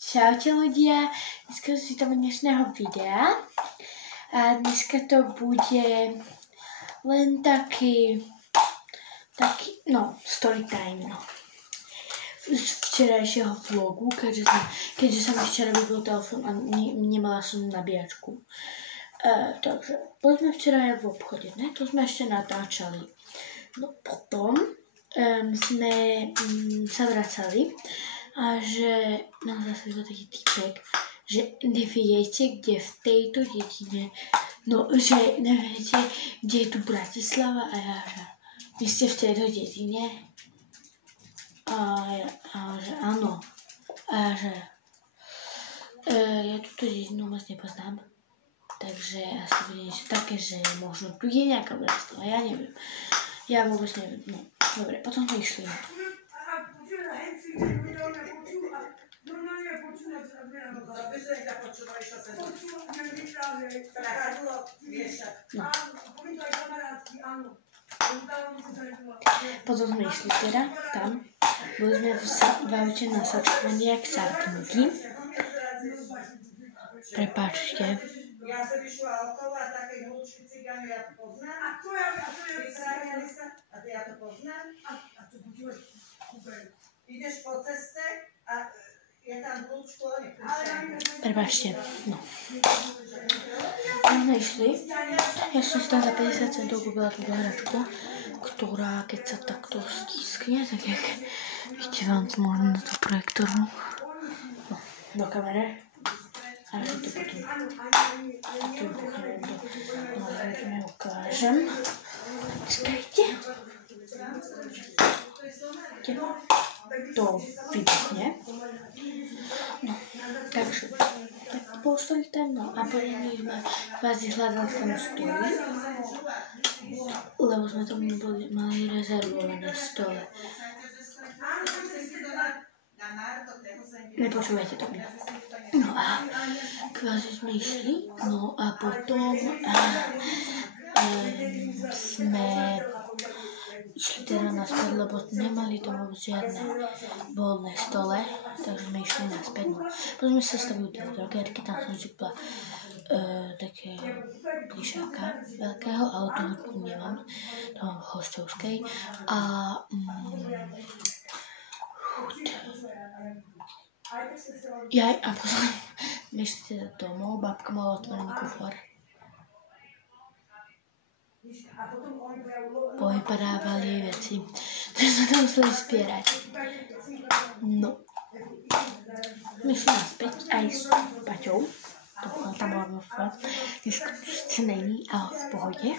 Čaute ľudia, dneska si tam dnešného videa a dneska to bude len taký story time, z včerajšieho vlogu, keďže som včera vypol telefón a nemala som nabíjačku. Takže boli sme včera v obchode, ne? To sme ešte natáčali. No potom sme sa vracali a že nám zase bol taký typek, že neviete, kde v tejto dedine, že neviete, kde je tu Bratislava, a ja, že vy ste v tejto dedine? A že áno. A ja, že ja túto dedinu moc nepoznám, takže asi bude niečo také, že možno tu je nejaká Bratislava, ja neviem. Ja vôbec neviem, no dobre, potom sme išli. Potom sme išli teda tam, boli sme v aute nasačkovaní jak sarknuky. Prepáčte. Ja som išla okolo a také hlučky cigány, ja to poznám. A to ja vytráňali sa. A ja to poznám. A to budeš kúpeň. Ideš po ceste a je tam hlučku, oni prišli. Prepáčte, no. Tam sme išli. Ja som si tam za 50 centov kúpila túto hračku, ktorá keď sa takto stiskne, tak jak vidíte vám to možno na tú projektoru. No, do kamere. A že to potom ukážem. Čakajte. To vybuchne. No, takže tak pošli tam, no a potom sme vás hľadali tam stoly, lebo sme tam mali rezervované stole. Nepočúvajte to mňa. No a kvázi sme išli, no a potom sme išli teda naspäť, lebo nemali to vôbec žiadne voľné stole, takže sme išli naspäť. No. Potom sme sa stavili do drogerky, tam som si kúpila také plišáka veľkého, ale toho tu nemám, to mám v Hostovskej. A potom sme išli teda domov, babka mala otvorený kufor. Povypadávali veci, ktoré sme tam museli zbierať. No. My šli naspäť aj s Paťou. Tam bola mofa. Dneska sice není, ale v pohode.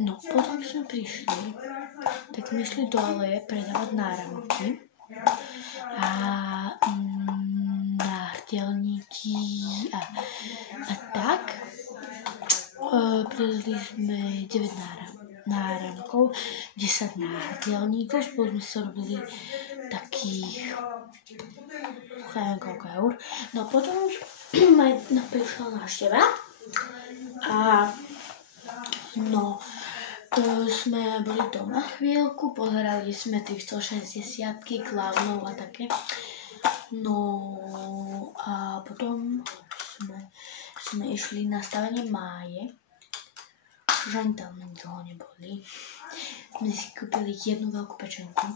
No, potom sme prišli, tak sme išli do aleje predávať náramky. A náhrdelníky a tak. Predali sme 9 náramkov, 10 náhrdelníkov, spolu sme sa robili takých, neviem koľko eur. No potom prišla návšteva a sme boli doma chvíľku, pozerali sme tých 160-ky, klaunov a také. No a potom sme išli na stavenie Máje, už ani tam dlho neboli. Sme si kúpili jednu veľkú pečenku,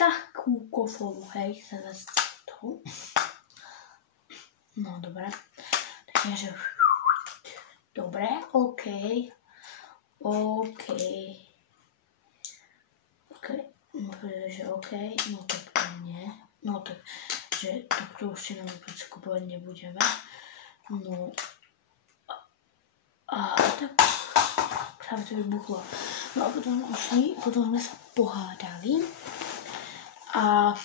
takú kofovú, hej, za 20 centov. No dobré, takže dobre, OK, že OK, no tak to nie, no tak, že takto už si nám vôbec kúpovať nebudeme. No a tak práve to vybuchlo. No a potom sme sa pohádali a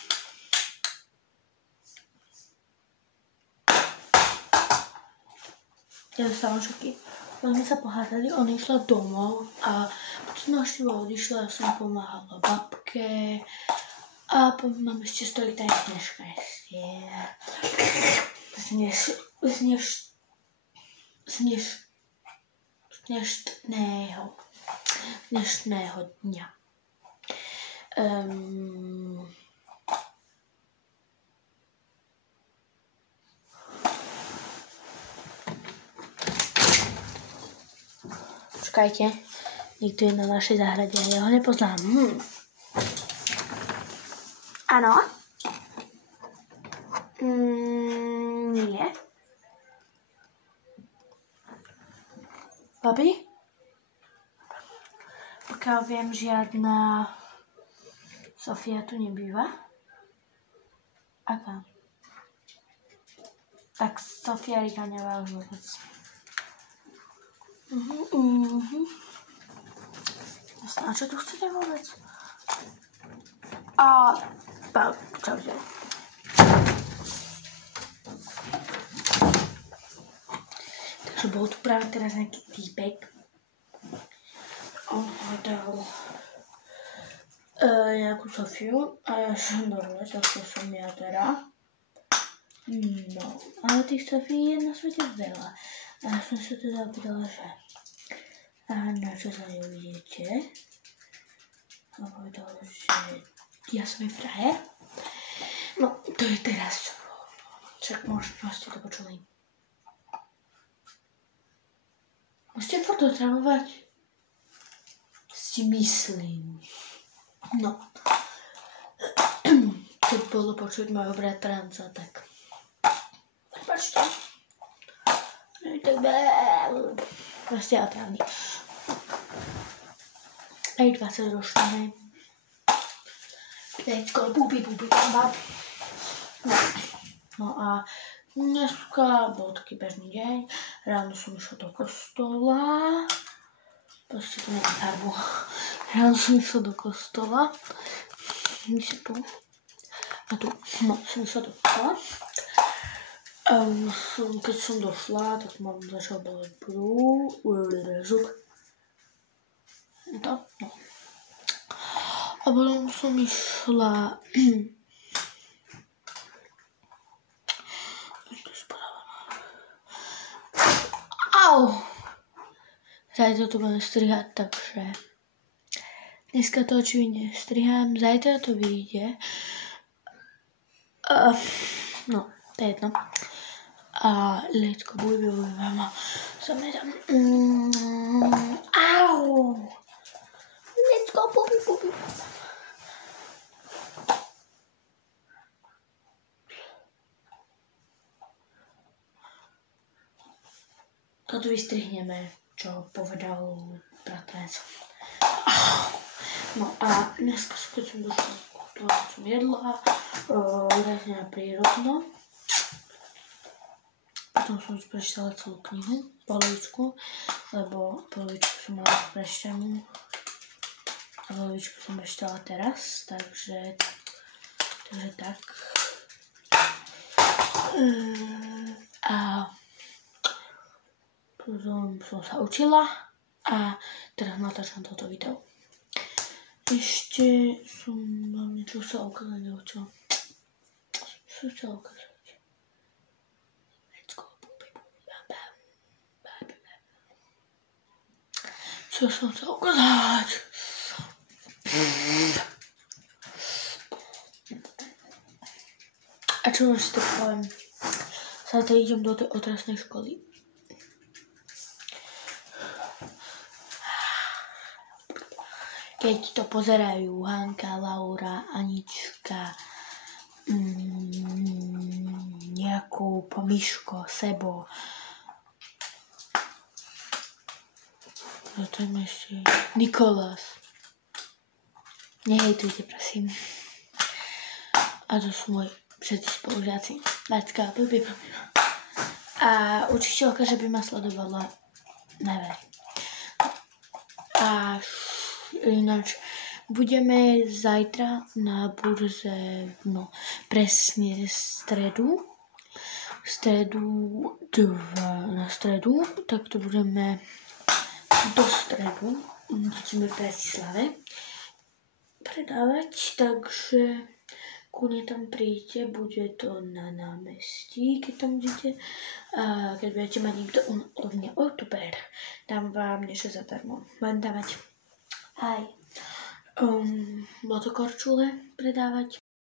ja dostávam šoky. Potom sme sa pohádali, ona išla domov a potom naštěva odišla, ja som pomáhala babke a mám ešte story time dneška dnešného dňa. Počkajte. Niekto je na našej záhrade a ja ho nepoznám. Áno? Nie. Babi? Pokiaľ viem, žiadna Sofia tu nebýva. Aká? Tak Sofia Rigáňová už vôbec. Jasné, a čo tu chcete vôbec? Čaute. Takže bol tu práve teraz nejaký týpek. On hľadal nejakú Sofiu a ja som dobre, tak to som ja teda. No, ale tých Sofí je na svete veľa. A ja som sa teda opýtala, že na čo sa ňu idete? A povedala, že ja som jej frajer. No, to je teraz. Však možno ste to počuli. Musíte fototramovať? Si myslím. No. Keď bolo počuť môjho bratranca, tak prepačte. Proste otrávny. Aj 20 ročné. Let's go, bubi, bamba. No a dneska bol taký bežný deň. Ráno som išla do kostola. Proste to nemá farbu. Ráno som išla do kostola. Tu. A tu. No, som išla do kostola. Keď som došla, tak mám začal boleť zub. To, no. A potom som išla... Au! Zajtra to budem strihať, takže... Dneska to očividne strihám, zajtra to vyjde. No, to je jedno. A let's go, bubi, mama. Som tam. Au! Let's go, bubi. Toto vystrihneme, čo povedal bratranec. No a dneska, keď som došla z kostola, som jedla, na prírodno. Potom som si prečítala celú knihu, polovičku, lebo polovičku som mala prečítanú a polovičku som prečítala teraz, takže tak. A potom som sa učila a teraz natáčam toto video. Ešte som vám niečo sa ukázať, čo sa ukázať. Čo som sa ukázať? A čo si to poviem? Zajtra idem do tej otrasnej školy. Keď to pozerajú Hanka, Laura, Anička, Jakub, Miško, Sebo. To je ešte Nikolás. Nehejtujte, prosím. A to sú moji všetci spolužiaci. Maťka, bubi. A učiteľka, že by ma sledovala, neverím. A ináč, budeme zajtra na burze, no presne na stredu, tak to budeme do stredu, ideme v Bratislave predávať, takže kľudne tam príďte, bude to na námestí, keď tam idete, a keď budete mať niekto od mňa youtuber, dám vám niečo zadarmo, mám dávať aj zlatokorčule predávať